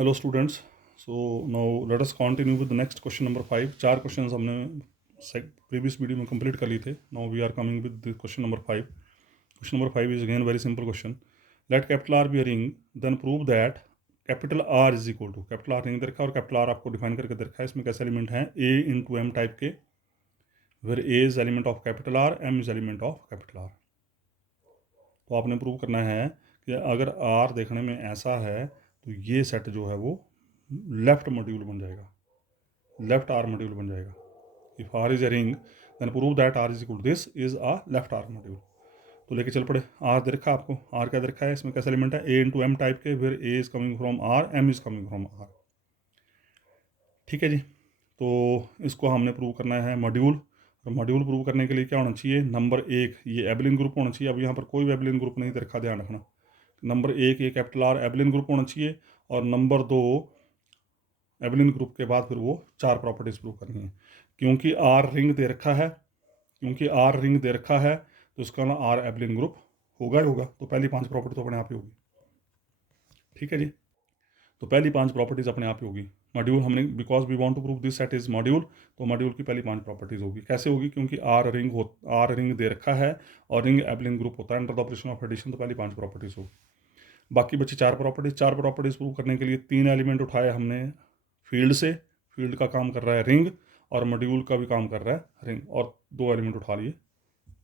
Hello students. So now let us continue with the next question number 5। 4 questions हमने previous video में complete कर लिए थे। Now we are coming with the question number 5। Question number 5 is again very simple question. Let capital R be a ring, then prove that capital R is equal to, capital R ring दे रखा है और capital R आपको define करके दे रखा है। इसमें कैसे एलिमेंट हैं? ए इंटू एम टाइप के, where A is element of capital R, M is element of capital R. तो आपने प्रूव करना है कि अगर आर देखने में ऐसा है तो ये सेट जो है वो लेफ्ट मॉड्यूल बन जाएगा, लेफ्ट आर मॉड्यूल बन जाएगा। If R is a ring then prove that R is equal this is a left R module. तो लेके चल पड़े। आर दे रखा है आपको, आर क्या दे रखा है? इसमें कैसा एलिमेंट है? ए इंटू एम टाइप के, फिर a is coming from R, M is coming from R. ठीक है जी। तो इसको हमने प्रूव करना है मॉड्यूल। और मॉड्यूल प्रूव करने के लिए क्या होना चाहिए? नंबर 1 ये एबलिन ग्रुप होना चाहिए। अब यहाँ पर कोई भी एबलिन ग्रुप नहीं दे रखा, ध्यान रखना। नंबर 1 ये कैपिटल आर एबलिन ग्रुप होना चाहिए, और नंबर 2 एबलिन ग्रुप के बाद फिर वो 4 प्रॉपर्टीज प्रूव करनी है। क्योंकि आर रिंग दे रखा है, क्योंकि आर रिंग दे रखा है तो इसका ना आर एबलिन ग्रुप होगा ही होगा। तो पहली 5 प्रॉपर्टी तो अपने आप ही होगी। ठीक है जी। तो पहली 5 प्रॉपर्टीज अपने आप ही होगी। मॉड्यूल हमने, because we want to prove this set is module, तो मॉड्यूल की पहली 5 प्रॉपर्टीज होगी। कैसे होगी? क्योंकि आर रिंग दे रखा है और रिंग एबलिन ग्रुप होता है under the operation of addition, तो पहली 5 प्रॉपर्टीज होगी। बाकी बची 4 प्रॉपर्टीज। 4 प्रॉपर्टीज प्रूव करने के लिए 3 एलिमेंट उठाए हमने फील्ड से। फील्ड का काम कर रहा है रिंग, और मॉड्यूल का भी काम कर रहा है रिंग, और 2 एलिमेंट उठा लिए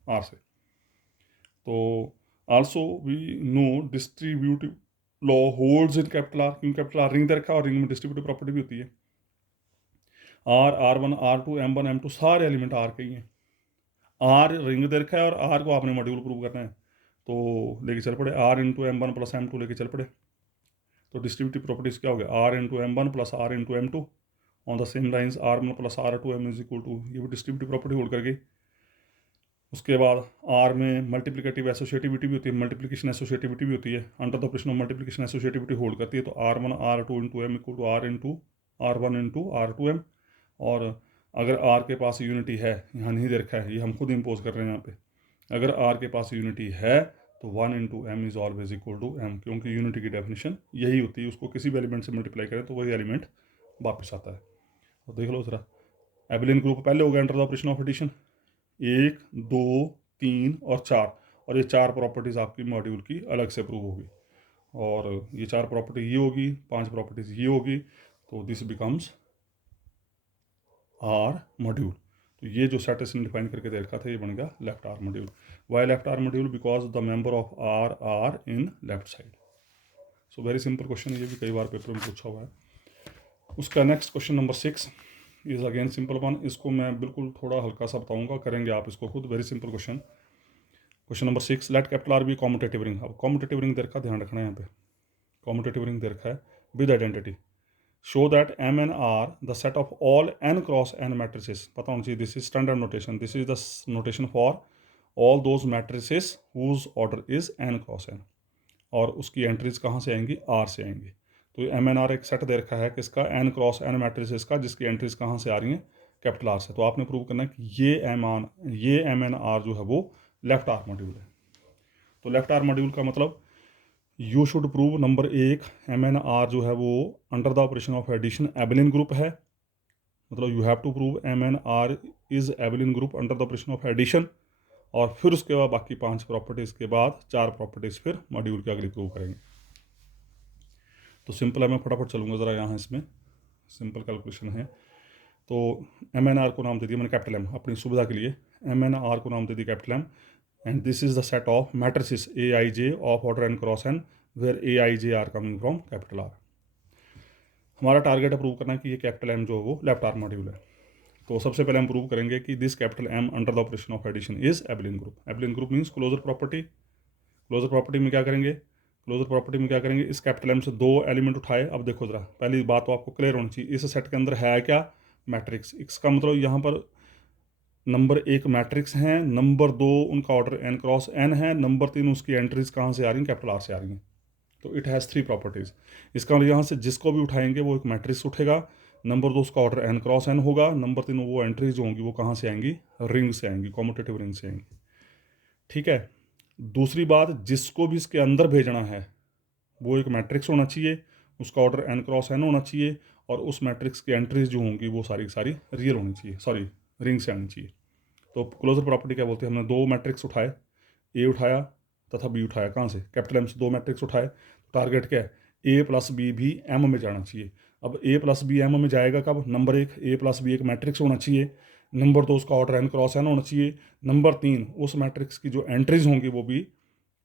आर से। तो also we know distributive law holds in capital R, क्योंकि कैपिटल आर रिंग दे रखा है और रिंग में डिस्ट्रीब्यूटिव प्रॉपर्टी भी होती है। Are, R1, R2, M1, M2 सारे एलिमेंट आर के ही हैं। आर रिंग दे रखा है और आर को आपने मॉड्यूल प्रूव करना है, तो लेके चल पड़े R into M one plus M2 लेके चल पड़े। तो डिस्ट्रीब्यूटिव प्रॉपर्टीज क्या हो गया? R into M one plus R into M2 on the same lines R1 plus R2 M is equal to, ये भी डिस्ट्रीब्यूटिव प्रॉपर्टी होल्ड कर गई। उसके बाद आर में मल्टीप्लिकेटिव एसोसिएटिविटी भी होती है, मल्टीप्लिकेशन एसोसिएटिविटी भी होती है। Under the operation of multiplication associativity hold करती है। तो R1 R2 into M equal to R into R1 into R2M। और अगर आर के पास यूनिटी है, यहाँ नहीं दे रखा है, ये हम खुद इम्पोज कर रहे हैं यहाँ पे। अगर आर के पास यूनिटी है तो 1 into M is always equal to M, क्योंकि यूनिटी की डेफिनेशन यही होती है। उसको किसी भी एलिमेंट से मल्टीप्लाई करें तो वही एलिमेंट वापस आता है। तो देख लो जरा, एबिलियन ग्रुप पहले हो गया under the operation of addition, 1 2 3 और 4, और ये 4 प्रॉपर्टीज़ आपकी मॉड्यूल की अलग से प्रूव होगी। और ये 4 प्रॉपर्टी ये होगी, 5 प्रॉपर्टीज़ ये होगी, तो दिस बिकम्स आर मॉड्यूल। तो ये जो सेट इसने डिफाइन करके दे रखा था ये बन गया left R module. Why left R module? Because the member of R R in left side. So very simple question, ये भी कई बार पेपर में पूछा हुआ है। उसका next question number 6 is again simple one. इसको मैं बिल्कुल थोड़ा हल्का सा बताऊंगा, करेंगे आप इसको खुद। Very simple question. Question number 6, let capital R be commutative ring. अब कॉम्यूटेटिव रिंग दे रखा, ध्यान रखना है यहाँ पे, कॉम्यूटेटिव रिंग दे रखा है with identity. Show that M and R the set of all n cross n matrices, पता होना चाहिए, this is standard notation, this is the notation for all those matrices whose order is n cross n, और उसकी entries कहाँ से आएंगी? R से आएंगी। तो M and R एक सेट दे रखा है किसका? n क्रॉस n मैट्रिसेस का, जिसकी एंट्रीज कहाँ से आ रही हैं? कैपिटल R से। तो आपने प्रूव करना है कि ये M and R जो है वो लेफ्ट आर मॉड्यूल है। तो लेफ्ट आर मॉड्यूल का मतलब you should prove number 1, MNR जो है वो under the operation of addition abelian group है। मतलब you have to prove MNR is abelian group under the operation of addition. और फिर उसके बाद बाकी 5 प्रॉपर्टीज़ के बाद 4 प्रॉपर्टीज़ फिर मॉड्यूल के अगली प्रूव करेंगे। तो सिंपल है, मैं फटाफट चलूँगा ज़रा यहाँ। इसमें सिंपल कैलकुलेशन है। तो MNR को नाम दे दिया मैंने कैपिटल M, अपनी सुविधा के लिए MNR को नाम दे दिया capital M, and this is the set of matrices Aij of order n cross n where Aij are coming from capital R। हमारा टारगेट है प्रूव करना है कि ये कैपिटल M जो है वो लेफ्ट आर मॉड्यूल है। तो सबसे पहले हम प्रूव करेंगे कि this capital M under the operation of addition is abelian group. Abelian group means closure property. Closure property में क्या करेंगे? क्लोजर प्रॉपर्टी में क्या करेंगे? इस कैपिटल M से 2 एलिमेंट उठाए। अब देखो जरा, पहली बात तो आपको क्लियर होनी चाहिए, इस सेट के अंदर है क्या? मैट्रिक्स। इसका मतलब यहाँ पर नंबर 1 मैट्रिक्स हैं, नंबर 2 उनका ऑर्डर n क्रॉस n है, नंबर 3 उसकी एंट्रीज कहाँ से आ रही हैं? कैपिटल R से आ रही हैं। तो इट हैज़ 3 प्रॉपर्टीज़। इसका मतलब यहाँ से जिसको भी उठाएंगे वो एक मैट्रिक्स उठेगा, नंबर 2 उसका ऑर्डर n क्रॉस n होगा, नंबर 3 वो एंट्रीज जो होंगी वो कहाँ से आएंगी? रिंग से आएंगी, कॉम्यूटेटिव रिंग से आएंगी। ठीक है। दूसरी बात, जिसको भी इसके अंदर भेजना है वो एक मैट्रिक्स होना चाहिए, उसका ऑर्डर n क्रॉस n होना चाहिए और उस मैट्रिक्स की एंट्रीज जो होंगी वो सारी की सारी रियल होनी चाहिए, सॉरी रिंग से आनी चाहिए। तो क्लोजर प्रॉपर्टी क्या बोलते हैं, हमने दो मैट्रिक्स उठाए, ए उठाया तथा बी उठाया, कहाँ से, कैपिटल एम से दो मैट्रिक्स उठाए, तो टारगेट क्या है, ए प्लस बी भी एम में जाना चाहिए। अब ए प्लस बी एम में जाएगा कब, नंबर एक, ए प्लस बी एक मैट्रिक्स होना चाहिए, नंबर दो उसका ऑर्डर n क्रॉस n होना चाहिए, नंबर तीन उस मैट्रिक्स की जो एंट्रीज होंगी वो भी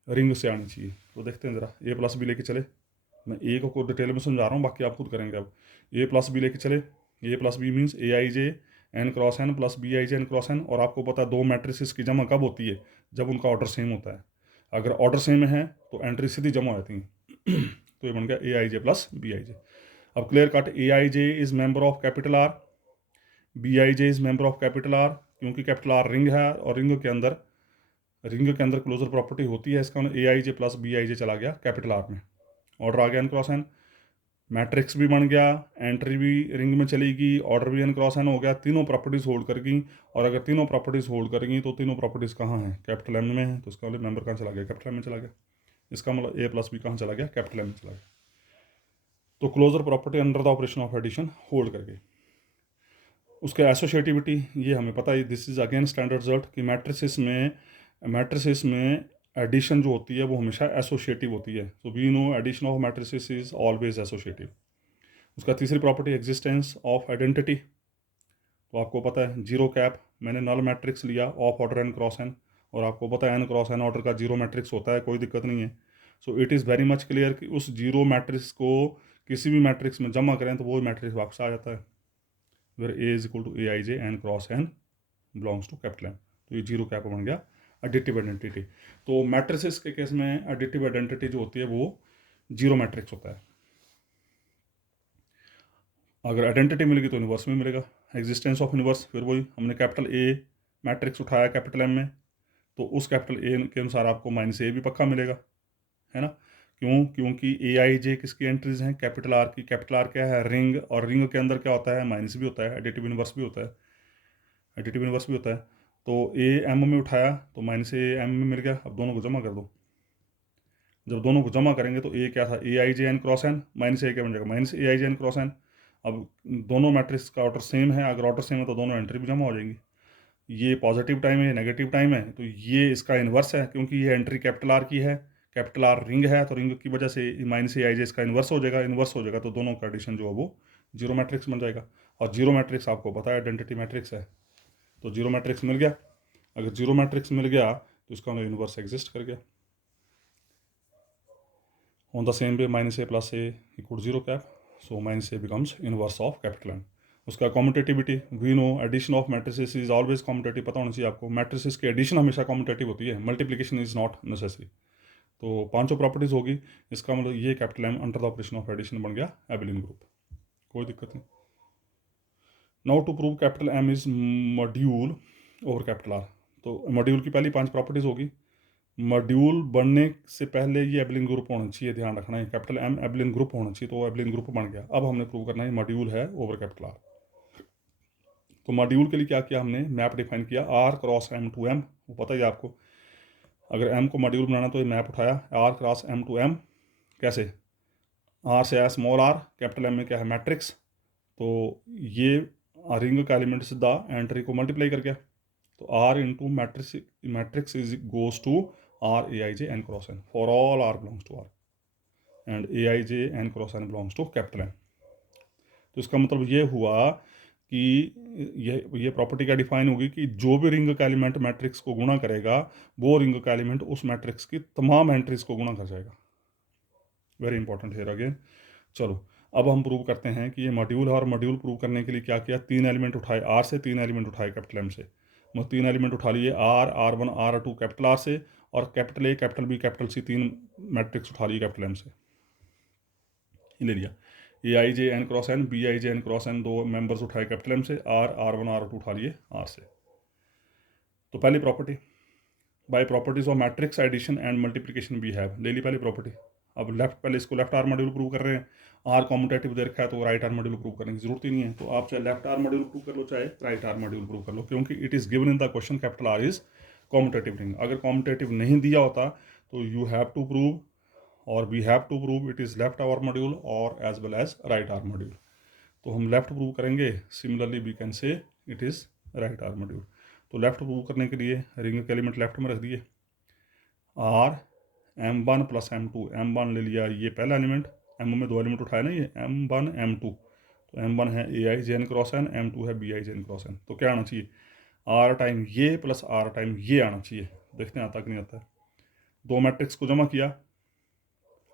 रिंग से आनी चाहिए। तो देखते हैं ज़रा, ए प्लस बी लेके चले, मैं ए को डिटेल में समझा रहा हूँ, बाकी आप खुद करेंगे। अब ए प्लस बी लेके चले, a plus b means a I J n cross n plus b I J n cross n, और आपको पता है दो मैट्रिसेस की जमा कब होती है, जब उनका ऑर्डर सेम होता है। अगर ऑर्डर सेम है तो एंट्री सीधी जमा हो जाती है। तो ये बन गया ए आई जे प्लस बी आई जे। अब clear cut, A I J is member of capital R, B I J is member of capital R, क्योंकि कैपिटल आर रिंग है और रिंग के अंदर क्लोजर प्रॉपर्टी होती है, इसका ए आई जे प्लस बी आई जे चला गया कैपिटल आर में, ऑर्डर आ गया एन क्रॉस एन, मैट्रिक्स भी बन गया, एंट्री भी रिंग में चलेगी, ऑर्डर भी एन क्रॉस एन हो गया, तीनों प्रॉपर्टीज़ होल्ड करेगी। और अगर तीनों प्रॉपर्टीज़ होल्ड करेंगी तो तीनों प्रॉपर्टीज़ कहाँ हैं, कैपिटल एम में है, तो इसका मतलब मेंबर कहाँ चला गया, कैपिटल एम में चला गया। इसका मतलब ए प्लस बी कहाँ चला गया, कैपिटल एम में चला गया। तो closure property under the operation of addition hold करके। उसके एसोसिएटिविटी ये हमें पता है, this is again standard result कि मैट्रिसेस में एडिशन जो होती है वो हमेशा एसोसिएटिव होती है। तो we know addition of matrices is always associative. उसका तीसरी प्रॉपर्टी एग्जिस्टेंस ऑफ आइडेंटिटी, तो आपको पता है जीरो कैप, मैंने नल मैट्रिक्स लिया of order n cross n, और आपको पता है एन क्रॉस एन ऑर्डर का जीरो मैट्रिक्स होता है, कोई दिक्कत नहीं है। So it is very much clear कि उस जीरो मैट्रिक्स को किसी भी मैट्रिक्स में जमा करें तो वो मैट्रिक्स वापस आ जाता है, where A is equal to A I J n cross n belongs to capital M. तो ये जीरो कैप बन गया एडिटिव आइडेंटिटी। तो मैट्रिसेस के केस में एडिटिव आइडेंटिटी जो होती है वो जीरो मैट्रिक्स होता है। अगर आइडेंटिटी मिलेगी तो यूनिवर्स में मिलेगा, एग्जिस्टेंस ऑफ यूनिवर्स, फिर वही हमने कैपिटल ए मैट्रिक्स उठाया कैपिटल एम में, तो उस कैपिटल ए के अनुसार आपको माइनस ए भी पक्का मिलेगा, है ना। क्यों, क्योंकि ए आई जे किसकी एंट्रीज हैं, कैपिटल आर की। कैपिटल आर क्या है, रिंग, और रिंग के अंदर क्या होता है, माइनस भी होता है, एडिटिव यूनिवर्स भी होता है, एडिटिव यूनिवर्स भी होता है। तो ए एम में उठाया तो माइनस ए एम में मिल गया। अब दोनों को जमा कर दो, जब दोनों को जमा करेंगे तो ए क्या था, a I J n cross n, minus a क्या बन जाएगा, minus a I J n cross n. अब दोनों मैट्रिक्स का ऑर्डर सेम है, अगर ऑर्डर सेम है तो दोनों एंट्री भी जमा हो जाएंगी। ये पॉजिटिव टाइम है, नेगेटिव टाइम है, तो ये इसका इन्वर्स है, क्योंकि ये एंट्री कैपिटल आर की है, कैपिटल आर रिंग है, तो रिंग की वजह से माइनस ए आई जे इसका इन्वर्स हो जाएगा, इन्वर्स हो जाएगा तो दोनों का एडिशन जो है वो जीरो मैट्रिक्स बन जाएगा। और जीरो मैट्रिक्स आपको पता है आइडेंटिटी मैट्रिक्स है, तो जीरो मैट्रिक्स मिल गया। अगर जीरो मैट्रिक्स मिल गया तो इसका मतलब यूनिवर्स एग्जिस्ट कर गया। On the same way minus a plus a equal zero cap, so minus a becomes inverse of capital M. उसका commutativity, we know addition of matrices is always commutative, पता होना चाहिए आपको, मैट्रिसेस की addition हमेशा commutative होती है, multiplication is not necessary. तो पांचों प्रॉपर्टीज होगी, इसका मतलब ये capital M under the operation of addition बन गया एबेलियन ग्रुप, कोई दिक्कत नहीं। Now to prove capital M is module over capital R, तो मॉड्यूल की पहली पांच प्रॉपर्टीज होगी। मॉड्यूल बनने से पहले ये एबेलियन ग्रुप होना चाहिए, ध्यान रखना है, कैपिटल एम एबेलियन ग्रुप होना चाहिए, तो वो एबेलियन ग्रुप बन गया। अब हमने प्रूव करना है मॉड्यूल है ओवर कैपिटल आर। तो मॉड्यूल के लिए क्या किया हमने, मैप डिफाइन किया R cross M to M, वो पता ही आपको, अगर एम को मॉड्यूल बनाना तो ये मैप उठाया R cross M to M, कैसे, आर से आया स्मॉल आर, कैपिटल एम में क्या है मैट्रिक्स, तो ये रिंग का एलिमेंट सीधा एंट्री को मल्टीप्लाई कर गया, तो R into matrix is goes to R A I J n cross n for all R belongs to R and A I J n cross n belongs to capital N. तो इसका मतलब ये हुआ कि ये प्रॉपर्टी क्या define होगी कि जो भी रिंग का एलिमेंट मैट्रिक्स को गुणा करेगा वो रिंग का एलिमेंट उस मैट्रिक्स की तमाम एंट्रीज को गुणा कर जाएगा। Very important here again. चलो अब हम प्रूव करते हैं कि ये मॉड्यूल है, और मॉड्यूल प्रूव करने के लिए क्या किया, तीन एलिमेंट उठाए आर से, तीन एलिमेंट उठाए कैपिटल एम से, मतलब तीन एलिमेंट उठा लिए R one R two capital R से, और capital A capital B capital C तीन मैट्रिक्स उठा लिए कैपिटल एम से, ले लिया। A I J n cross n, b I J n cross n, दो मेंबर्स उठाए कैपिटल एम से, आर वन आर टू उठा लिए आर से। तो पहली property, by properties of matrix addition and multiplication we have, ले ली पहली प्रॉपर्टी। अब पहले इसको लेफ्ट आर मॉड्यूल प्रूव कर रहे हैं, आर कॉम्यूटेटिव दे रखा है तो राइट आर मॉड्यूल प्रूव करने की जरूरत ही नहीं है, तो आप चाहे लेफ्ट आर मॉड्यूल प्रूव कर लो चाहे राइट आर मॉड्यूल प्रूव कर लो, क्योंकि it is given in the question capital R is commutative ring. अगर कॉम्यूटेटिव नहीं दिया होता तो यू हैव टू प्रूव और we have to prove it is left R module और as well as right R module. तो हम left prove करेंगे, similarly we can say it is right R module. तो लेफ्ट प्रूव करने के लिए ring के एलिमेंट लेफ्ट में रख दिए, are M1 plus M2, M1 ले लिया ये पहला एलिमेंट, M में 2 एलिमेंट उठाया ना, ये M1 M2, तो M1 है AIJN क्रॉस N, M2 है BIJN क्रॉस N। तो क्या आना चाहिए, R टाइम ये प्लस R टाइम ये आना चाहिए। देखते हैं आता कि नहीं आता है। दो मैट्रिक्स को जमा किया,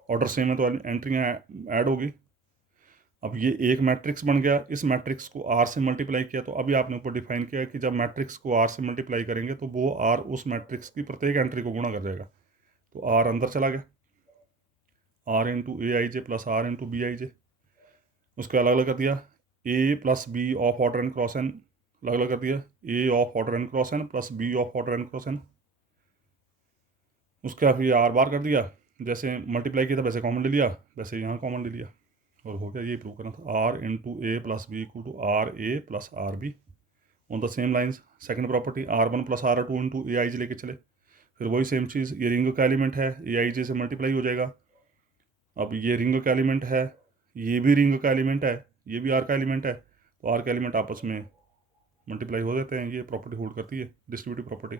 ऑर्डर सेम है तो एंट्रियाँ ऐड होगी। अब ये एक मैट्रिक्स बन गया, इस मैट्रिक्स को R से मल्टीप्लाई किया, तो अभी आपने ऊपर डिफाइन किया कि जब मैट्रिक्स को R से मल्टीप्लाई करेंगे तो वो R उस मैट्रिक्स की प्रत्येक एंट्री को गुणा कर जाएगा। तो R अंदर चला गया, R into AIJ plus R into BIJ। उसको अलग अलग कर दिया, A plus B of order n cross n अलग अलग कर दिया, A of order n cross n plus B of order n cross n. उसका फिर R बार कर दिया, जैसे मल्टीप्लाई किया था वैसे कॉमन ले लिया, वैसे यहाँ कॉमन ले लिया, और हो गया। ये प्रूव करना था, R into A plus B equal to RA plus RB on the same lines. Second property R1 plus R2 into AIJ लेके चले, फिर वही सेम चीज़, ये रिंग का एलिमेंट है, AIJ से मल्टीप्लाई हो जाएगा। अब ये रिंग का एलिमेंट है, ये भी रिंग का एलिमेंट है, ये भी R का एलिमेंट है, तो R का एलिमेंट आपस में मल्टीप्लाई हो जाते हैं। ये प्रॉपर्टी होल्ड करती है, distributive property,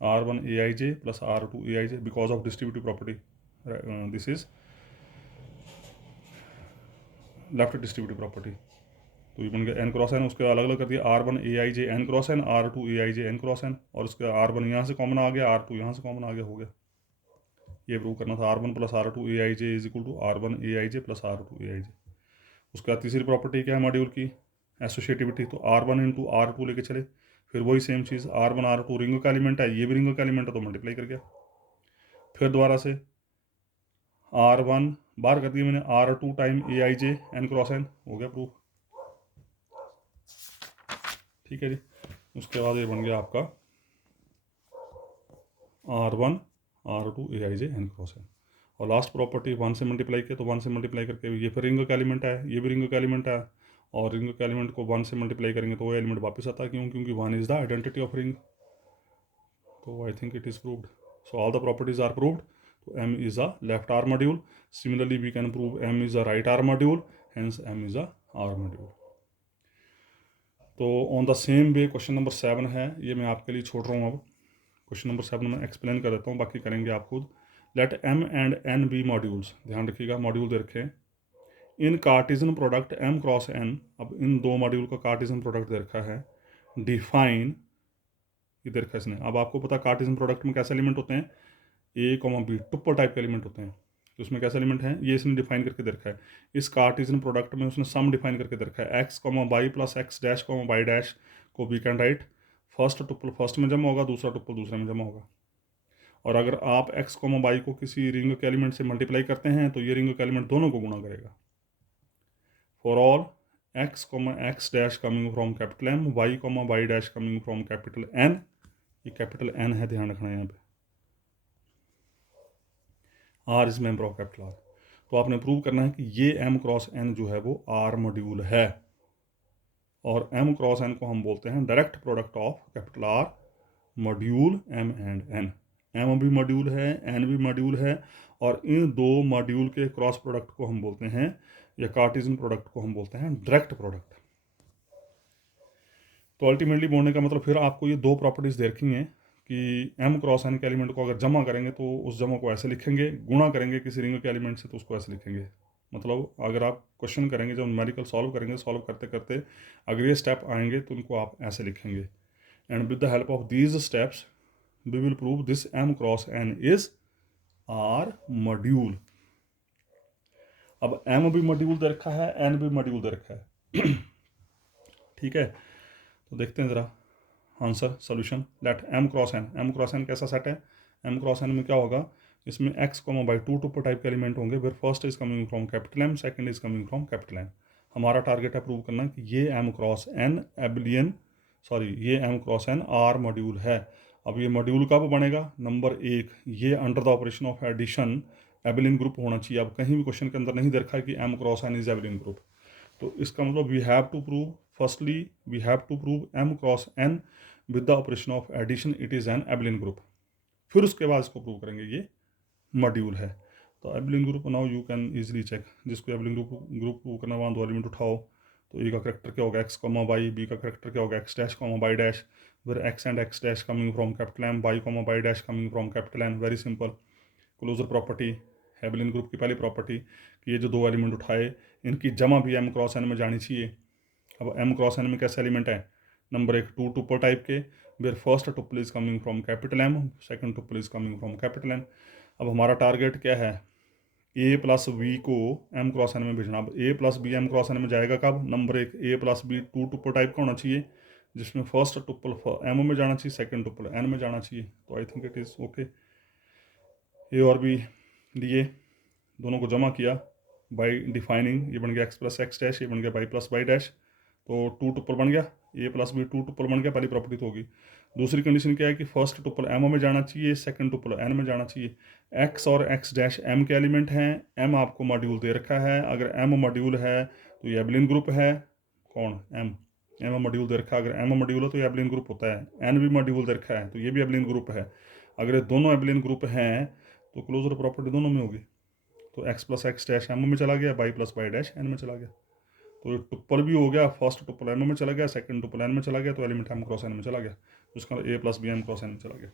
R1 AIJ plus R2 AIJ because of distributive property. This is left distributive property. तो ये बन गया n क्रॉस n, उसके अलग अलग कर दिया, R1 AIJ n cross n, R2 AIJ n cross n, और उसका R1 यहाँ से कॉमन आ गया, R2 यहाँ से कॉमन आ गया, हो गया। ये प्रूव करना था, R1 plus R2 AIJ is equal to R1 AIJ plus R2 AIJ। उसके बाद तीसरी प्रॉपर्टी क्या है मॉड्यूल की, एसोसिएटिविटी। तो R1 इंटू R2 लेके चले, फिर वही सेम चीज़, R1 R2 रिंग का एलिमेंट है, ये भी रिंग का एलिमेंट है, तो मल्टीप्लाई कर गया। फिर दोबारा से R1 बाहर कर दिया मैंने, R2 time AIJ n cross n, हो गया प्रूफ। ठीक है जी। उसके बाद ये बन गया आपका R1 R2 AIJ n cross n। और लास्ट प्रॉपर्टी 1 से मल्टीप्लाई किया, तो 1 से मल्टीप्लाई करके ये फिर रिंग का एलिमेंट है, ये भी रिंग का एलिमेंट है, और रिंग का एलिमेंट को 1 से मल्टीप्लाई करेंगे तो वो एलिमेंट वापस आता है। क्यों? क्योंकि 1 is the identity of ring. तो I think it is proved. So all the properties are proved. तो M is a left R module. Similarly we can prove M is a right R module, hence M is a R module. तो on the same way question number 7 है, ये मैं आपके लिए छोड़ रहा हूँ। अब क्वेश्चन नंबर 7 में एक्सप्लेन कर देता हूँ, बाकी करेंगे आप खुद। Let M and N be modules, ध्यान रखिएगा मॉड्यूल दे रखे हैं। In Cartesian product M cross N, अब इन दो मॉड्यूल का कार्टिजन प्रोडक्ट दे रखा है, डिफाइन, इधर रखा इसने। अब आपको पता कार्टिजन प्रोडक्ट में कैसे एलिमेंट होते हैं, A, B टुप्पर टाइप के एलिमेंट होते हैं। तो उसमें कैसे एलिमेंट हैं ये इसने डिफाइन करके दे रखा है। इस कार्टिजन प्रोडक्ट में उसने सम डिफाइन करके दे रखा है, x, y plus x dash, y dash को we can write first tuple first में जमा होगा, दूसरा टुप्पल दूसरे में जमा होगा। और अगर आप x, y को किसी रिंग के एलिमेंट से मल्टीप्लाई करते हैं तो ये रिंग के एलिमेंट दोनों को गुणा करेगा। For all x dash coming from capital M, y dash coming from capital N, ये कैपिटल N है, ध्यान रखना है यहाँ पे, R is member of capital R। तो आपने प्रूव करना है कि ये M क्रॉस N जो है वो R मॉड्यूल है, और M क्रॉस N को हम बोलते हैं direct product of capital R module M and N। M भी मॉड्यूल है, N भी मॉड्यूल है, और इन दो मॉड्यूल के क्रॉस प्रोडक्ट को हम बोलते हैं, या कार्टिजन प्रोडक्ट को हम बोलते हैं डायरेक्ट प्रोडक्ट। तो अल्टीमेटली बोलने का मतलब, फिर आपको ये दो प्रॉपर्टीज दे रखी हैं कि M क्रॉस N के एलिमेंट को अगर जमा करेंगे तो उस जमा को ऐसे लिखेंगे, गुणा करेंगे किसी रिंग के एलिमेंट से तो उसको ऐसे लिखेंगे। मतलब अगर आप क्वेश्चन करेंगे, जब न्यूमेरिकल सॉल्व करेंगे, सॉल्व करते करते अगर ये स्टेप आएंगे तो उनको आप ऐसे लिखेंगे, and with the help of these steps we will prove this M cross N is R module. अब M भी मॉड्यूल दे रखा है, N भी मॉड्यूल दे रखा है। ठीक है, तो देखते हैं ज़रा answer solution. Let M cross N कैसा सेट है, M क्रॉस N में क्या होगा, इसमें x, y two tuple type के एलिमेंट होंगे, where first is coming from capital M, second is coming from capital N। हमारा टारगेट है प्रूव करना कि ये M क्रॉस N ये M cross N R module है। अब ये मॉड्यूल कब बनेगा, नंबर 1, ये under the operation of addition Abelian group होना चाहिए। अब कहीं भी क्वेश्चन के अंदर नहीं देखा है कि M cross N is abelian group, तो इसका मतलब we have to prove, firstly we have to prove M cross N with the operation of addition it is an abelian group. फिर उसके बाद इसको प्रूव करेंगे ये मॉड्यूल है। तो abelian group now you can easily check, जिसको abelian group prove करना वहाँ दो एलिमेंट उठाओ, तो ए का करेक्टर क्या होगा एक्स कॉमा बाई, बी का करेक्टर क्या होगा x dash comma y dash, फिर x and x dash coming from capital M, y comma y dash coming from capital N. Very simple. Closure property, abelian group की पहली property कि ये जो दो एलिमेंट उठाए इनकी जमा भी एम क्रॉस एन में जानी चाहिए। अब एम क्रॉस एन में कैसे एलिमेंट है, नंबर एक टू टुपल टाइप के, where first tuple is coming from capital M, second tuple is coming from capital N. अब हमारा टारगेट क्या है, ए प्लस बी को एम क्रॉस एन में भेजना। अब A plus B M cross N में जाएगा कब, नंबर एक A plus B two tuple type का होना चाहिए, जिसमें फर्स्ट टुपल एम में जाना चाहिए, सेकंड टुपल एन में जाना चाहिए। तो I think it is okay. A और बी लिए, दोनों को जमा किया बाई डिफाइनिंग, ये बन गया एक्स प्लस एक्स डैश, ये बन गया बाई प्लस बाई डैश, तो टू टुपल बन गया, ए प्लस बी टू टुपल बन गया, पहली प्रॉपर्टी तो होगी। दूसरी कंडीशन क्या है कि फर्स्ट टुपल एम में जाना चाहिए, सेकंड टुपल एन में जाना चाहिए। एक्स और एक्स डैश एम के एलिमेंट हैं, एम आपको मॉड्यूल दे रखा है, अगर एम मॉड्यूल है तो ये एबिलियन ग्रुप है। कौन, एम मॉड्यूल दे रखा है, अगर एम मॉड्यूल है तो ये एबिलियन ग्रुप होता है, एन भी मॉड्यूल दे रखा है तो ये भी एबिलियन ग्रुप है। अगर ये दोनों एबिलियन ग्रुप हैं तो क्लोजर प्रॉपर्टी दोनों में होगी। तो x plus x dash M में चला गया, y plus y dash N में चला गया, तो टुप्पल भी हो गया, फर्स्ट टुप्पल एम में चला गया, सेकंड टुप्पल एन में चला गया, तो एलिमेंट एम क्रॉस एन में चला गया, उसका A plus B M cross N में चला गया।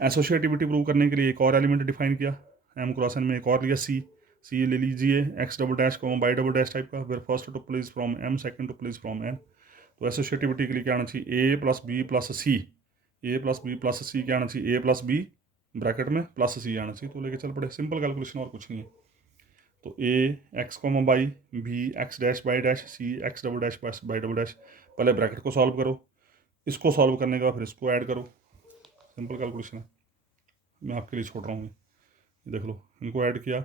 एसोसिएटिविटी प्रूव करने के लिए एक और एलिमेंट डिफाइन किया, एम क्रॉस एन में एक और लिया सी ले लीजिए, एक्स डबल डैश को बाई डबल डैश टाइप का, फिर first tuple is from M, second tuple is from N. तो एसोसिएटिविटी के लिए क्या आना चाहिए, A plus B plus C, A plus B plus C क्या आना चाहिए, ए प्लस बी ब्रैकेट में प्लस सी आना चाहिए, तो लेके चल पड़े, सिंपल कैलकुलेशन और कुछ नहीं है। तो A x comma y, B x dash y dash, C x double dash y double dash. पहले ब्रैकेट को सॉल्व करो, इसको सॉल्व करने के बाद फिर इसको ऐड करो, सिंपल कैलकुलेशन है, मैं आपके लिए छोड़ रहा हूँ। देख लो, इनको ऐड किया,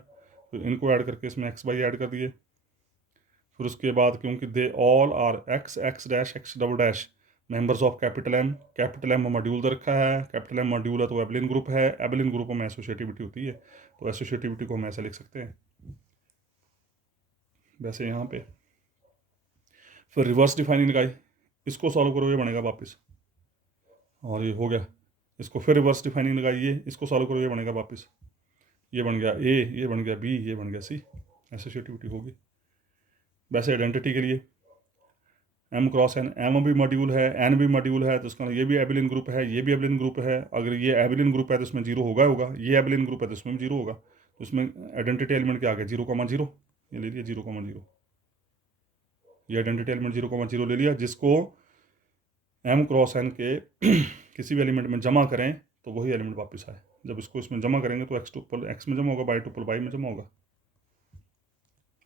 फिर इनको ऐड करके इसमें एक्स बाई ऐड कर दिए, फिर उसके बाद क्योंकि they all are x x dash x double dash members of capital M module दे रखा है, कैपिटल एम मॉड्यूल है तो एबिलियन ग्रुप है, एबिलियन ग्रुप में एसोसिएटिविटी होती है, तो एसोसिएटिविटी को हम ऐसे लिख सकते हैं वैसे यहाँ पे। फिर रिवर्स डिफाइनिंग लगाई, इसको सॉल्व करो, ये बनेगा वापस, और ये हो गया, इसको फिर रिवर्स डिफाइनिंग लगाइए, इसको सॉल्व करो, ये बनेगा वापस, ये बन गया ए, ये बन गया बी, ये बन गया सी, एसोसिएटिविटी होगी। वैसे आइडेंटिटी के लिए एम क्रॉस एन, एम भी मॉड्यूल है, एन भी मॉड्यूल है, तो उसका ये भी एबिलियन ग्रुप है, ये भी एबिलियन ग्रुप है, अगर ये एबिलियन ग्रुप है तो इसमें जीरो होगा, ये एबिलियन ग्रुप है तो इसमें भी जीरो होगा, तो इसमें आइडेंटिटी एलिमेंट क्या आ गया, 0,0, ये ले लिया 0,0, ये आइडेंटिटी एलिमेंट 0,0 ले लिया, जिसको एम क्रॉस एन के किसी भी एलिमेंट में जमा करें तो वही एलिमेंट वापस आए, जब इसको इसमें जमा करेंगे तो एक्स टुपल एक्स में जमा होगा, बाई टुपल बाई में जमा होगा,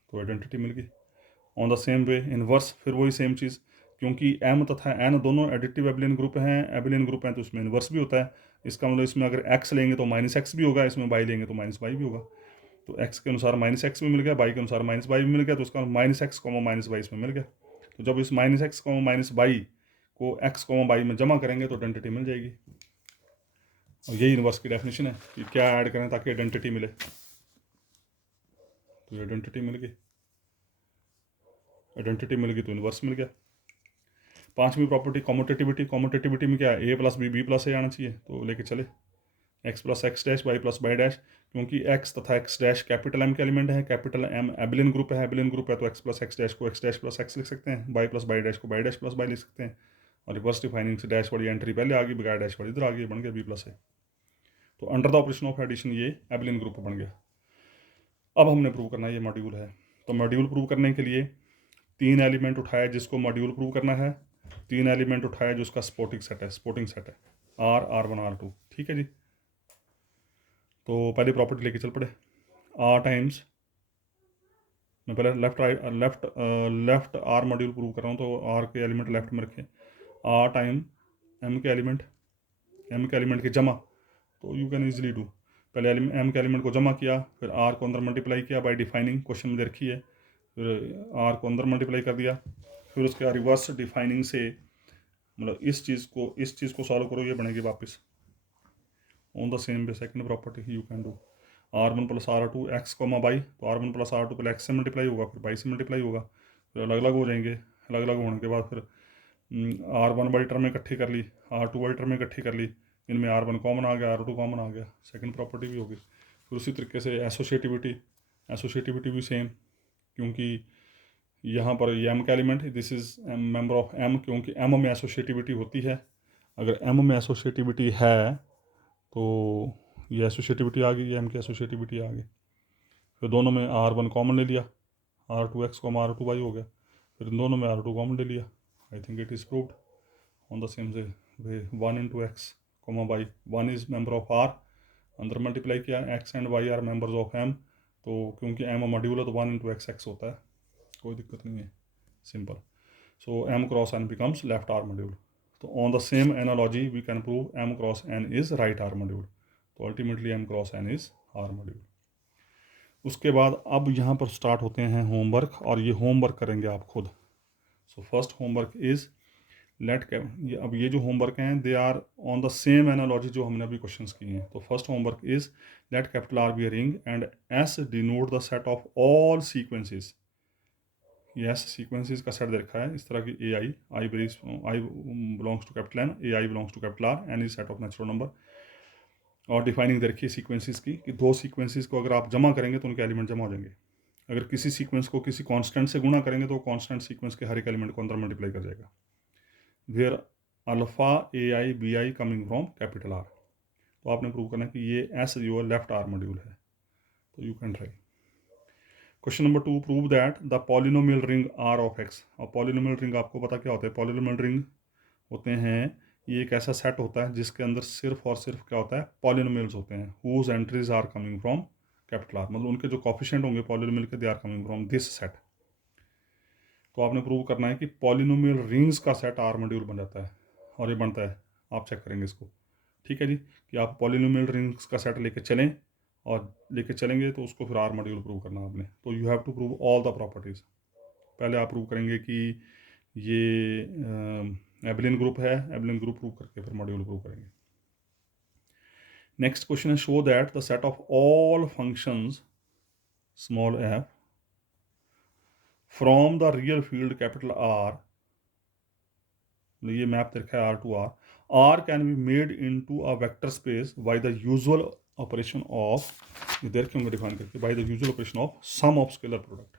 तो आइडेंटिटी मिल गई। On the same way inverse, फिर वही सेम चीज़, क्योंकि एम तथा एन दोनों एडिटिव एबिलियन ग्रुप हैं, एबिलियन ग्रुप हैं तो इसमें इनवर्स भी होता है, इसका मतलब इसमें अगर एक्स लेंगे तो माइनस एक्स भी होगा, इसमें बाई लेंगे तो माइनस बाई भी होगा, तो एक्स के अनुसार माइनस एक्स भी मिल गया, बाई के अनुसार माइनस बाई भी मिल गया, तो उसका minus x comma minus by इसमें मिल गया, तो जब इस minus x comma minus by को एक्स कॉमा बाई में जमा करेंगे तो आइडेंटिटी मिल जाएगी। और यही इनवर्स की डेफिनेशन है कि क्या ऐड करें ताकि आइडेंटिटी मिले, तो आइडेंटिटी मिल गई, आइडेंटिटी मिल गई तो इनवर्स मिल गया। पांचवी प्रॉपर्टी कॉम्यूटेटिविटी, कॉम्यूटेटिविटी में क्या है, ए प्लस बी प्लस ए आना चाहिए, तो लेके चले x plus x dash by plus y dash, क्योंकि एक्स तथा एक्स डैश कैपिटल एम के एलिमेंट है, कैपिटल एम एबिलियन ग्रुप है, एबिलियन ग्रुप है तो एक्स प्लस एक्स डैश को एक्स डैश प्लस एक्स लिख सकते हैं, बाई प्लस बाई डैश को बाई डैश प्लस बाई लिख सकते हैं, और रिवर्स डिफाइनिंग से डैश वाली एंट्री पहले आ गई, बगैर डैश वाली इधर आ गई, बन गया बी प्लस ए, तो under the operation of addition ये एबिलियन ग्रुप बन गया। अब हमने प्रूव करना है ये मॉड्यूल है, तो मॉड्यूल प्रूव करने के लिए तीन एलिमेंट उठाया जिसको मॉड्यूल प्रूव करना है, तीन एलिमेंट उठाया जो उसका सपोर्टिंग सेट है R1 R2, ठीक है जी। तो पहली प्रॉपर्टी लेके चल पड़े, आर टाइम्स, मैं पहले लेफ्ट आर मॉड्यूल प्रूव कर रहा हूँ, तो आर के एलिमेंट लेफ्ट में रखें, आर टाइम एम के एलिमेंट की जमा, तो यू कैन ईजिली डू, पहले एम के एलिमेंट को जमा किया, फिर आर को अंदर मल्टीप्लाई किया बाय डिफाइनिंग, क्वेश्चन में दे रखी है, फिर आर को अंदर मल्टीप्लाई कर दिया, फिर उसके बाद रिवर्स डिफाइनिंग से मतलब इस चीज़ को सॉल्व करो, ये बनेगी वापस on the same way second property you can do R1 plus R2 x comma by, तो R1 प्लस R2 पहले एक्स से मल्टीप्लाई होगा फिर बाई से मल्टीप्लाई होगा, फिर अलग अलग हो जाएंगे, अलग अलग होने के बाद फिर R1 वाली टर्म इकट्ठी कर ली, R2 वाली टर्म इकट्ठी कर ली, इनमें R1 कॉमन आ गया, R2 कॉमन आ गया, सेकंड प्रॉपर्टी भी होगी, फिर उसी तरीके से एसोसिएटिविटी भी सेम, क्योंकि यहाँ पर ये एम का एलिमेंट है, this is member of M, क्योंकि एम में एसोसिएटिविटी होती है। अगर एम में एसोसिएटिविटी है तो ये एसोसिएटिविटी आ गई, एम की एसोसिएटिविटी आ गई। फिर दोनों में R1 कॉमन ले लिया, R2x R2y हो गया, फिर इन दोनों में R2 कॉमन ले लिया। I think it is proved on the same way 1 into x, y, 1 is member of R, अंदर मल्टीप्लाई किया, x and y are members of m, तो क्योंकि m मॉड्यूल है तो 1 into x होता है, कोई दिक्कत नहीं है, simple. So m cross n becomes left R module. तो on the same analogy we can prove m cross n is right R module. तो ultimately m cross n is R module. उसके बाद अब यहाँ पर स्टार्ट होते हैं homework, और ये होमवर्क करेंगे आप खुद। सो फर्स्ट होमवर्क इज़ अब ये जो होमवर्क हैं they are on the same analogy जो हमने अभी क्वेश्चंस किए हैं। तो first homework is let capital R be a ring and S denote the set of all sequences. ये एस सीक्वेंसेस का सेट दे रखा है इस तरह की, i belongs to capital N, a i belongs to capital R, N is set of natural number. और defining दे रखी है सीक्वेंसेस की कि दो सीक्वेंसेस को अगर आप जमा करेंगे तो उनके एलिमेंट जमा हो जाएंगे। अगर किसी सीक्वेंस को किसी कांस्टेंट से गुणा करेंगे तो कांस्टेंट सीक्वेंस के हर एक एलिमेंट को अंदर मल्टीप्लाई कर जाएगा। Where alpha AI BI coming from capital R. तो आपने प्रूव करना है कि ये एस जो है लेफ्ट आर मॉड्यूल है। तो you can try. Question number 2, prove that the polynomial ring R of X. और पॉलिनोमियल रिंग आपको पता क्या होता है? पॉलिनोमियल रिंग होते हैं, ये एक ऐसा सेट होता है जिसके अंदर सिर्फ और सिर्फ क्या होता है? पॉलिनोमियल्स होते हैं, whose entries are coming from capital R, मतलब उनके जो कॉफिशिएंट होंगे पॉलिनोमियल के, they are coming from this set. तो आपने प्रूव करना है कि पॉलिनोमियल रिंग्स का सेट आर मॉड्यूल बन जाता है, और ये बनता है। आप चेक करेंगे इसको, ठीक है जी, कि आप पॉलिनोमियल रिंग्स का सेट लेके चलें, और लेके चलेंगे तो उसको फिर आर मॉड्यूल प्रूव करना आपने। तो you have to prove all the properties. पहले आप प्रूव करेंगे कि ये एबलिन ग्रुप है, एबलिन ग्रुप प्रूव करके फिर मॉड्यूल प्रूव करेंगे। नेक्स्ट क्वेश्चन है, show that the set of all functions small f from the real field capital R, ये मैप देखा है R can be made into a vector space by the usual operation of, इधर क्यों define करके, by the usual operation of sum of scalar product.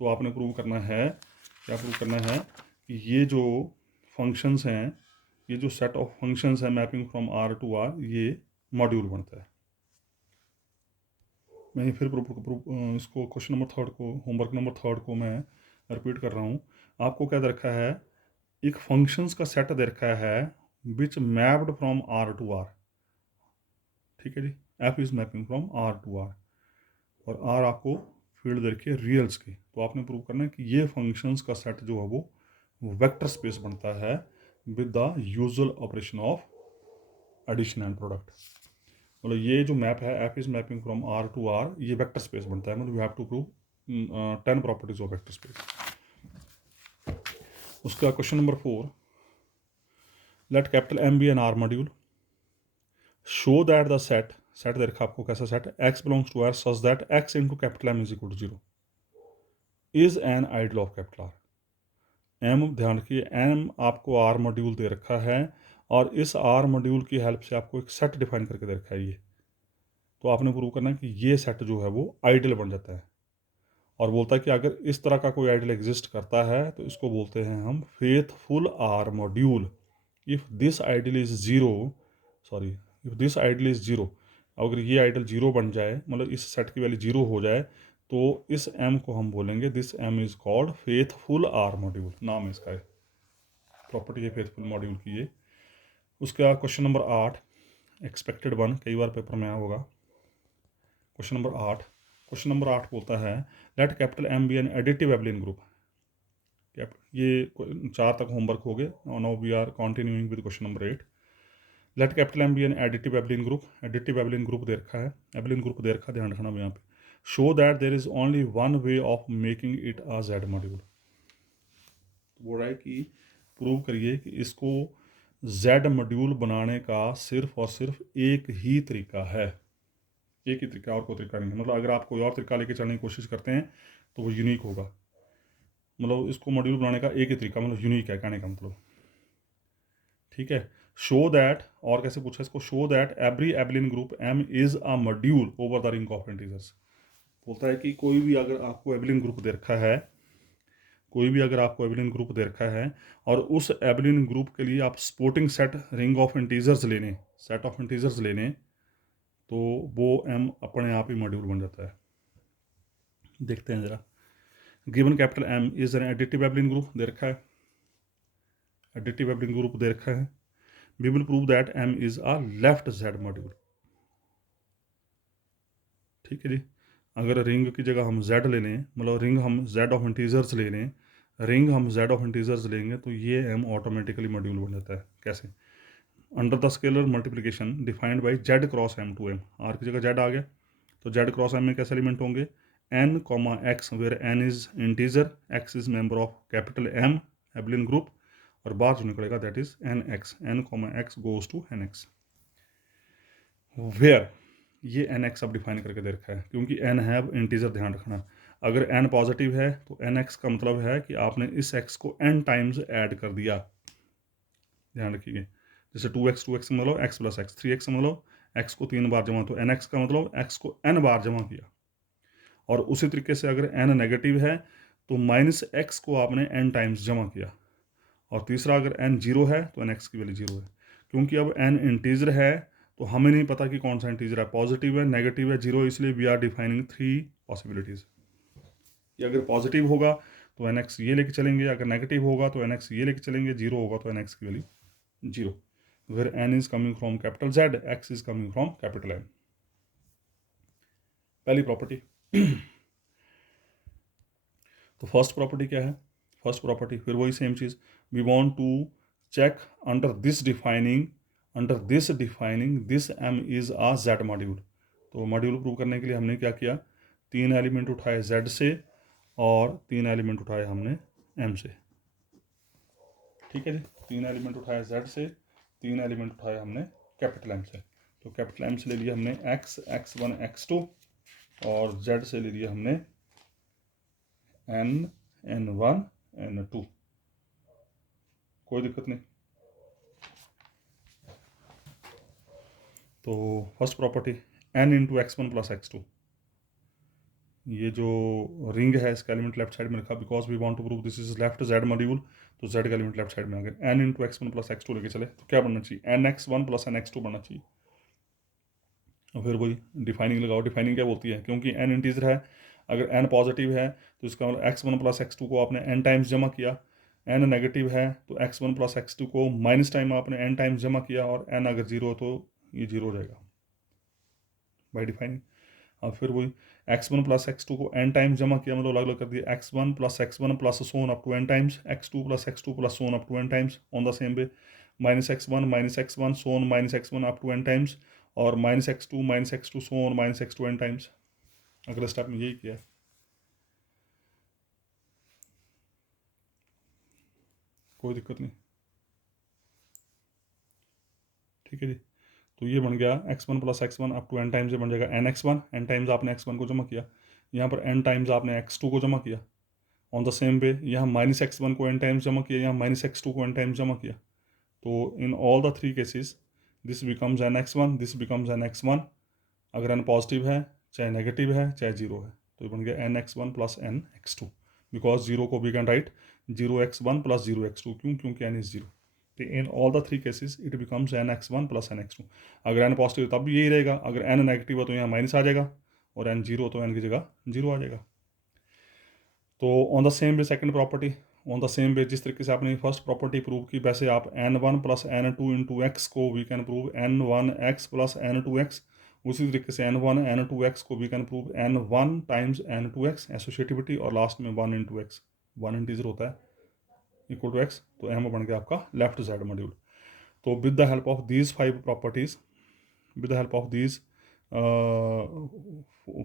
तो आपने prove करना है, क्या प्रूव करना है? कि ये जो फंक्शंस हैं, ये जो सेट ऑफ फंक्शंस हैं mapping from R to R, ये मॉड्यूल बनता है। मैं फिर इसको क्वेश्चन नंबर 3 को, होमवर्क नंबर 3 को मैं रिपीट कर रहा हूँ। आपको क्या दे रखा है? एक फंक्शंस का सेट दे रखा है which mapped from R to R, ठीक है जी, F is mapping from R to R, और R आपको फील्ड दे रखी है रियल्स की। तो आपने प्रूव करना है कि ये फंक्शंस का सेट जो है वो वेक्टर स्पेस बनता है with the usual operation of addition and product. मतलब ये जो मैप है F is mapping from R to R, ये वेक्टर स्पेस बनता है। मतलब you have to prove 10 properties of vector space. उसका question number 4, let capital M be an R module, show that the set दे रखा आपको कैसा सेट, x belongs to R such that x into capital M is equal to 0 is an ideal of capital R। M ध्यान रखिए, M आपको R module दे रखा है, और इस R मॉड्यूल की हेल्प से आपको एक सेट डिफाइन करके दे रखा है ये। तो आपने प्रूव करना है कि ये सेट जो है वो आइडल बन जाता है, और बोलता है कि अगर इस तरह का कोई आइडल एग्जिस्ट करता है तो इसको बोलते हैं हम faithful R module. If this ideal is if this ideal is zero, अगर ये आइडल जीरो बन जाए, मतलब इस सेट की वैल्यू जीरो हो जाए, तो इस M को हम बोलेंगे this M is called faithful R module, नाम है इसका, प्रॉपर्टी है फेथफुल मॉड्यूल की ये। उसका क्वेश्चन नंबर 8, एक्सपेक्टेड 1, कई बार पेपर में आया होगा। क्वेश्चन नंबर 8 बोलता है let capital M be an additive abelian group. ये 4 तक होमवर्क हो गए, now we are continuing with question number 8। Let capital M be an additive abelian group, additive abelian group दे रखा है, एबलिन ग्रुप दे रखा है, ध्यान रखना यहाँ पे। Show that there is only one way of making it a Z module. बोल रहा है कि प्रूव करिए कि इसको जेड मॉड्यूल बनाने का सिर्फ और सिर्फ एक ही तरीका है, एक ही तरीका, और कोई तरीका नहीं है। मतलब अगर आप कोई और तरीका लेके चलने की कोशिश करते हैं तो वो यूनिक होगा। मतलब इसको मॉड्यूल बनाने का एक ही तरीका, मतलब यूनिक है कहने का मतलब, ठीक है। शो दैट, और कैसे पूछा इसको, show that every abelian group M is a module over the ring of integers. बोलता है कि कोई भी अगर आपको एबलियन ग्रुप दे रखा है, कोई भी अगर आपको एबलियन ग्रुप दे रखा है और उस एबलियन ग्रुप के लिए आप supporting set ring of integers लेने, सेट ऑफ इंटीजर्स लेने, तो वो एम अपने आप ही मॉड्यूल बन जाता है। देखते हैं जरा। Given capital M is an additive abelian group दे रखा है, एडिटिव एबलियन ग्रुप दे रखा है। We will prove that M is a left Z module. ठीक है जी। अगर रिंग की जगह हम जेड ले लें, मतलब रिंग हम जेड ऑफ इंटीजर्स ले लें, रिंग हम जेड ऑफ इंटीजर्स लेंगे तो ये एम ऑटोमेटिकली मॉड्यूल बन जाता है। कैसे? Under the scalar multiplication defined by Z cross M to M. R की जगह जेड आ गया तो जेड क्रॉस एम में कैसे एलिमेंट होंगे, n comma x, where N is integer, x is member of capital M abelian group, और बाहर जो निकलेगा that is n x, n comma x goes to N x. Where ये n x अब define करके दे रखा है, क्योंकि एन है इंटीजर, ध्यान रखना। अगर एन पॉजिटिव है तो एन एक्स का मतलब है कि आपने इस एक्स को एन टाइम्स ऐड कर दिया। ध्यान रखिए, जैसे 2x मतलब x प्लस एक्स, 3x मतलब x को 3 बार जमा, तो एन एक्स का मतलब x को n बार जमा किया। और उसी तरीके से अगर n नेगेटिव है तो माइनस एक्स को आपने n टाइम्स जमा किया। और तीसरा, अगर n जीरो है तो एन एक्स की वैल्यू जीरो है। क्योंकि अब n इंटीजर है तो हमें नहीं पता कि कौन सा इंटीजर है, पॉजिटिव है, नेगेटिव है, जीरो, इसलिए वी आर डिफाइनिंग 3 पॉसिबिलिटीज। ये अगर पॉजिटिव होगा तो एन एक्स ये लेके चलेंगे, अगर नेगेटिव होगा तो एन एक्स ये लेके चलेंगे, जीरो होगा तो एन एक्स की value zero. Where N is coming from capital Z, X is coming from capital M. पहली प्रॉपर्टी। तो फर्स्ट प्रॉपर्टी क्या है? फर्स्ट प्रॉपर्टी फिर वही सेम चीज़, we want to check under this defining, under this defining this M is a Z module. तो module prove करने के लिए हमने क्या किया, 3 एलिमेंट उठाए जेड से और 3 एलिमेंट उठाए हमने एम से। ठीक है जी, 3 एलिमेंट उठाए जेड से, 3 एलिमेंट उठाए हमने कैपिटल एम से। तो कैपिटल एम से ले लिया हमने एक्स, x1 x2, और जेड से ले लिया हमने n, n1 n2। कोई दिक्कत नहीं। तो first property n into x1 plus x2, ये जो रिंग है इसका एलिमेंट लेफ्ट साइड में रखा, because we want to prove this is left Z module, तो जेड का एलिमेंट लेफ्ट साइड में आ गया। n into x1 plus x2 लेके चले तो क्या बनना चाहिए, nx1 प्लस nx2 बनना चाहिए। और फिर वही डिफाइनिंग लगाओ। डिफाइनिंग क्या बोलती है, क्योंकि n इंटीजर है, अगर n पॉजिटिव है तो इसका मतलब x1 प्लस x2 को आपने n टाइम्स जमा किया, n नेगेटिव है तो x1 प्लस x2 को माइनस टाइम आपने n टाइम्स जमा किया, और n अगर जीरो तो ये जीरो हो जाएगा बाई डिफाइनिंग। और फिर वही x1 प्लस x2 को n टाइम्स जमा किया, मतलब अलग अलग कर दिया, x1 plus so on up to n times, x2 plus so on up to n times on the same way, minus x1 so on minus x1 up to n times, और minus x2 so on minus x2 n times. अगले step में यही किया है। कोई दिक्कत नहीं। ठीक है जी। तो ये बन गया x1 plus x1 up to n times, ये बन जाएगा nx1, n टाइम्स आपने x1 को जमा किया, यहाँ पर n टाइम्स आपने x2 को जमा किया। ऑन द सेम वे यहाँ माइनस x1 को n टाइम्स जमा किया, यहाँ माइनस x2 को n टाइम्स जमा किया। तो in all the 3 cases this becomes nx1, this becomes nx1। अगर n पॉजिटिव है, चाहे नेगेटिव है, चाहे जीरो है, तो ये बन गया nx1 plus nx2, because zero को we can write 0x1 plus 0x2, क्योंकि n इज जीरो। तो in all the 3 cases it becomes nx1 plus nx2। अगर n पॉजिटिव तब भी यही रहेगा, अगर n नेगेटिव है तो यहाँ माइनस आ जाएगा, और n जीरो तो n की जगह जीरो आ जाएगा। तो on the same way second property, on the same वे जिस तरीके से आपने फर्स्ट प्रॉपर्टी प्रूव की, वैसे आप n1 plus n2 into x को we can prove n1x plus n2x। उसी तरीके से n1 n2x को we can prove n1 times n2x, associativity, और लास्ट में 1 इंटू एक्स, 1 इंटीजर होता है, इक्वल टू x, तो m बन गया आपका लेफ्ट जेड मॉड्यूल। तो with the help of these 5 properties, with the help of these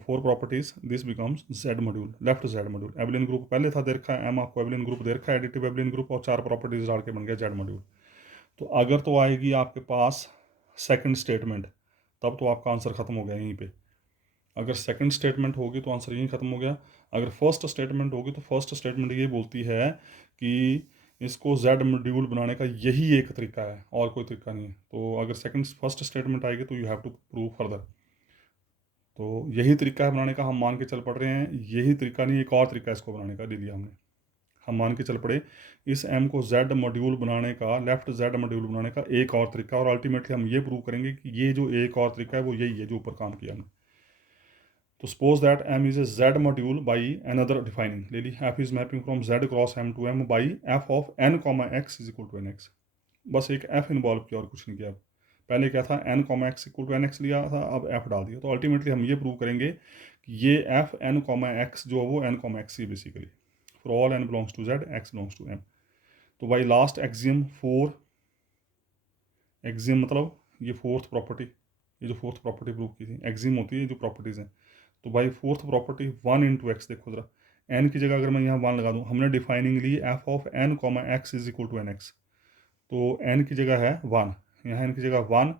4 properties, this becomes Z module, left Z module. Abelian group पहले था दे रखा है, एम आपको एबलियन ग्रुप दे रखा है, एडिटिव एबलियन ग्रुप, और 4 प्रॉपर्टीज डाल के बन गया Z मॉड्यूल। तो अगर तो आएगी आपके पास सेकंड स्टेटमेंट, तब तो आपका आंसर खत्म हो गया यहीं पे। अगर सेकंड स्टेटमेंट होगी तो आंसर यहीं खत्म हो गया। अगर फर्स्ट स्टेटमेंट होगी तो फर्स्ट स्टेटमेंट ये बोलती है कि इसको जेड मॉड्यूल बनाने का यही एक तरीका है, और कोई तरीका नहीं है। तो अगर फर्स्ट स्टेटमेंट आएगी तो you have to prove further. तो यही तरीका है बनाने का, हम मान के चल पड़ रहे हैं। यही तरीका नहीं, एक और तरीका है इसको बनाने का, ले लिया हमने। हम मान के चल पड़े इस एम को जेड मॉड्यूल बनाने का, लेफ्ट जेड मॉड्यूल बनाने का एक और तरीका, और अल्टीमेटली हम ये प्रूव करेंगे कि ये जो एक और तरीका है वो यही है जो ऊपर काम किया हमने। तो suppose that m is a z module by another defining, ले ली f is mapping from z cross m to m by f of n comma x is equal to N X. बस एक f इन्वॉल्व किया और कुछ नहीं किया। पहले क्या था, n comma x equal to N X लिया था, अब f डाल दिया। तो अल्टीमेटली हम ये प्रूव करेंगे कि ये f n कॉमा एक्स जो है वो n कॉमा एक्स ही basically, for all n belongs to z x belongs to m। तो बाई लास्ट एक्सियम 4, एक्सियम मतलब ये फोर्थ प्रॉपर्टी, ये जो फोर्थ प्रॉपर्टी प्रूव की थी, एक्सियम होती है जो प्रॉपर्टीज़ हैं। तो भाई फोर्थ प्रॉपर्टी 1 इंटू एक्स, देखो जरा n की जगह अगर मैं यहाँ 1 लगा दूँ, हमने डिफाइनिंग ली f of n comma X is equal to N X. तो n की जगह है 1, यहाँ n की जगह 1,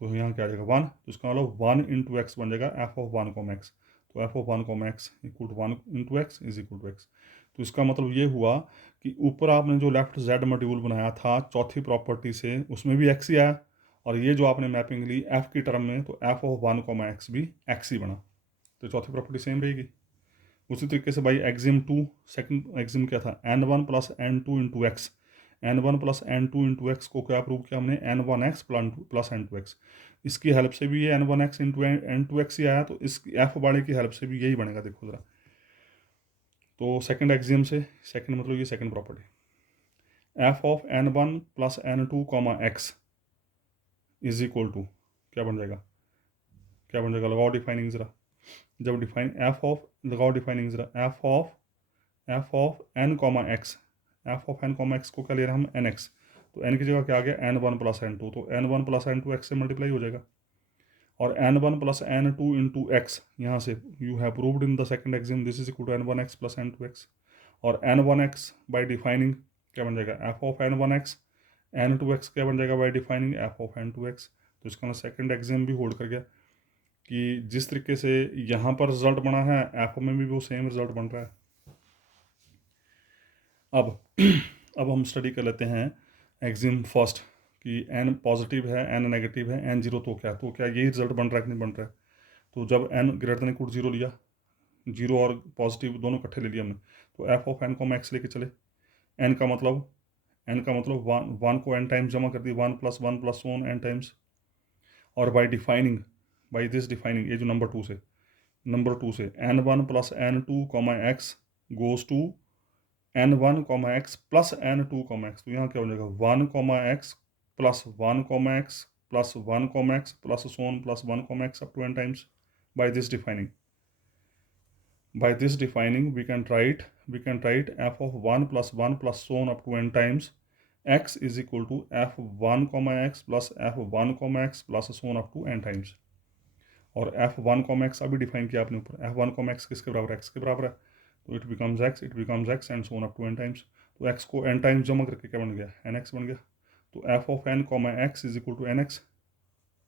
तो यहाँ क्या आ जाएगा 1, तो इसका मतलब 1 इंटू एक्स बन जाएगा f ऑफ 1 कॉमा एक्स। तो f of 1 comma x equal to 1 into x is equal to x. तो इसका मतलब ये हुआ कि ऊपर आपने जो लेफ्ट जेड मॉड्यूल बनाया था चौथी प्रॉपर्टी से, उसमें भी एक्स ही आया, और ये जो आपने मैपिंग ली f की टर्म में, तो f ऑफ 1 कॉमा एक्स भी एक्स ही बना। तो चौथी प्रॉपर्टी सेम रहेगी। उसी तरीके से भाई एक्सियम 2, सेकंड एक्सियम क्या था, n1 plus n2 into x. n1 plus n2 into x को क्या प्रूव किया हमने, n1x प्लस n2x। इसकी हेल्प से भी ये n1x इंटू n2x ही आया, तो इस f वाले की हेल्प से भी यही बनेगा, देखो ज़रा। तो सेकंड एक्सियम से, सेकंड मतलब ये second property, f of n1 plus n2 comma X is equal to क्या बन जाएगा, क्या बन जाएगा, लगाओ डिफाइनिंग ज़रा। जब डिफाइन f ऑफ, लगाओ डिफाइनिंग ज़रा, f of n comma x, f of n comma x को क्या ले रहे हैं हम, nx। तो n की जगह क्या आ गया, n1 प्लस n2, तो n1 प्लस n2 x से मल्टीप्लाई हो जाएगा। और n1 plus n2 into X, यहाँ से you have proved in the second axiom this is equal to n1x plus n2x। और n1x बाय डिफाइनिंग क्या बन जाएगा, f ऑफ n1x, n2x क्या बन जाएगा bye defining f of n2x। तो इसका सेकंड एक्सियम भी होल्ड कर गया कि जिस तरीके से यहाँ पर रिजल्ट बना है f में भी वो सेम रिजल्ट बन रहा है। अब हम स्टडी कर लेते हैं एक्सियम फर्स्ट कि n पॉजिटिव है, n नेगेटिव है, n जीरो, तो क्या यही रिजल्ट बन रहा है कि नहीं बन रहा है। तो जब n greater than equal zero लिया, जीरो और पॉजिटिव दोनों इकट्ठे ले लिया हमने, तो f ऑफ n को एक्स लेके चले। n का मतलब वन को n टाइम्स जमा कर दी, 1 plus 1 plus one n times. और by defining, by this defining, ये जो नंबर टू से n1 plus n2 comma x goes to n1 comma x plus n2 comma x. तो यहाँ क्या हो जाएगा, 1 comma x plus 1 comma x plus 1 comma x plus so on plus 1 comma x up to n times. By this defining we can write f of 1 plus 1 plus so on up to n times x is equal to f1 comma x plus f1 comma x plus so on up to n times। और f1 comma x अभी define किया आपने ऊपर, f1 comma x किसके बराबर है, x के बराबर है, तो it becomes x and so on up to n times. तो x को n टाइम्स जमा करके क्या बन गया, nx बन गया। तो f of n comma x is equal to nx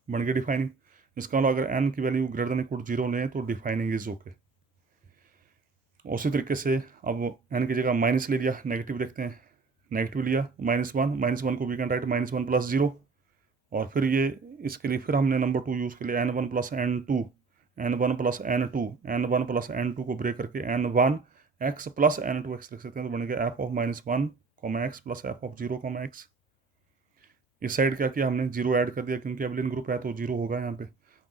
बन गया डिफाइनिंग। इसका मतलब अगर n की value greater than equal zero लें तो डिफाइनिंग इज ओके। उसी तरीके से अब n की जगह माइनस ले लिया, नेगेटिव देखते हैं, नेगेटिव लिया -1 को वी कैन राइट -1 प्लस 0। और फिर ये इसके लिए फिर हमने नंबर 2 यूज़ के लिए n1 प्लस n2 को ब्रेक करके n1x प्लस n2x लिख सकते हैं। तो बन गया f of -1 comma x plus f of 0 comma x. इस साइड क्या किया हमने, 0 ऐड कर दिया क्योंकि एबलियन ग्रुप है तो 0 होगा यहाँ पे,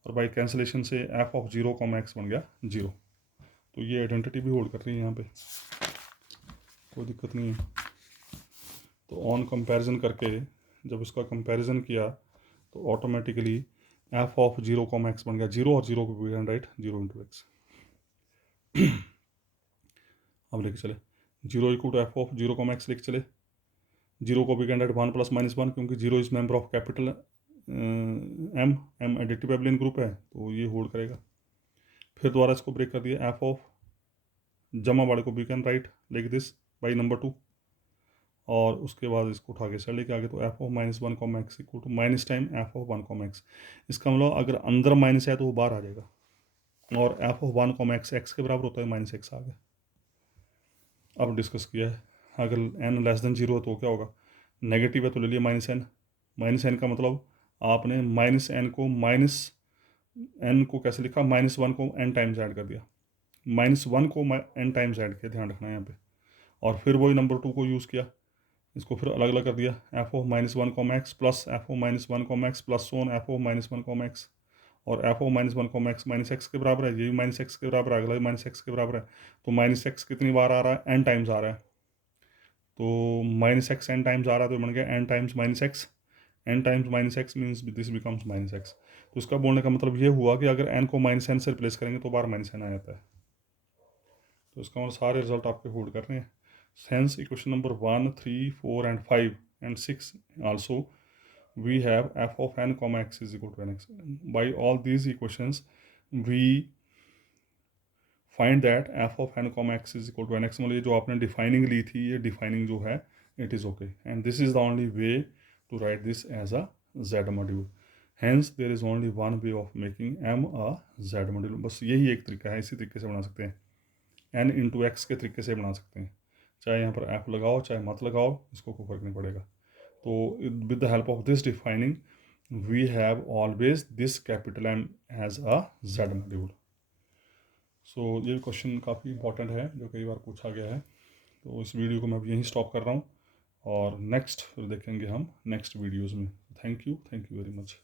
और बाई कैंसिलेशन से f ऑफ 0 कॉमा एक्स बन गया 0। तो ये आइडेंटिटी भी होल्ड कर रही है यहाँ पे, कोई दिक्कत नहीं है। तो ऑन कंपैरिजन करके जब इसका कंपैरिजन किया तो automatically f of 0 comma x बन गया 0, और 0 को भी राइट 0 इंटू एक्स। अब लेके चले 0 equal to f of 0 comma X लेके चले, 0 को भी कैन राइट 1 प्लस -1 क्योंकि 0 is member of capital m additive abelian group है तो ये होल्ड करेगा। फिर दोबारा इसको ब्रेक कर दिया, f ऑफ जमा वाले को we can write like this by number 2, और उसके बाद इसको उठा के साइड लेके आगे, तो f of -1 comma x equal to minus time f of 1 comma X. इसका मतलब अगर अंदर माइनस है तो वो बाहर आ जाएगा, और f of 1 comma x x के बराबर होता है -x आ गया। अब डिस्कस किया है अगर n लेस देन 0 है तो क्या होगा, नेगेटिव है तो ले लिया -n। -n का मतलब आपने -n को कैसे लिखा, -1 को n टाइम्स ऐड कर दिया, -1 को n टाइम्स ऐड किया, ध्यान रखना है यहाँ पे। और फिर वही नंबर 2 को यूज़ किया, इसको फिर अलग अलग कर दिया, f of -1 x plus f of -1 x plus so on f of -1 x, और f ऑफ -1 x -x के बराबर है, ये भी -x के बराबर है, अगला भी -x के बराबर है। तो -x कितनी बार आ रहा है, n टाइम्स आ रहा है, तो -x n टाइम्स आ रहा है, तो बन गया n times -x, n times -x means this becomes -x। तो इसका बोलने का मतलब ये हुआ कि अगर n को -n से रिप्लेस करेंगे तो बार -n आ जाता है। तो इसका मतलब सारे रिजल्ट आपके होल्ड कर रहे हैं। Hence equation number 1, 3, 4 and 5 and 6 also we have f of n comma x is equal to nx. By all these equations we find that f of n comma x is equal to nx। मतलब ये जो आपने defining ली थी, ये defining जो है it is okay and this is the only way to write this as a z module। Hence there is only one way of making m a z module। बस यही एक तरीका है, इसी तरीके से बना सकते हैं, n इंटू एक्स के तरीके से बना सकते हैं, चाहे यहाँ पर f लगाओ चाहे मत लगाओ, इसको कोई फर्क नहीं पड़ेगा। तो with the help of this defining we have always this capital M as a z module. So ये क्वेश्चन काफ़ी इंपॉर्टेंट है, जो कई बार पूछा गया है। तो इस वीडियो को मैं अब यहीं स्टॉप कर रहा हूँ, और नेक्स्ट फिर देखेंगे हम नेक्स्ट वीडियोज़ में। Thank you very much.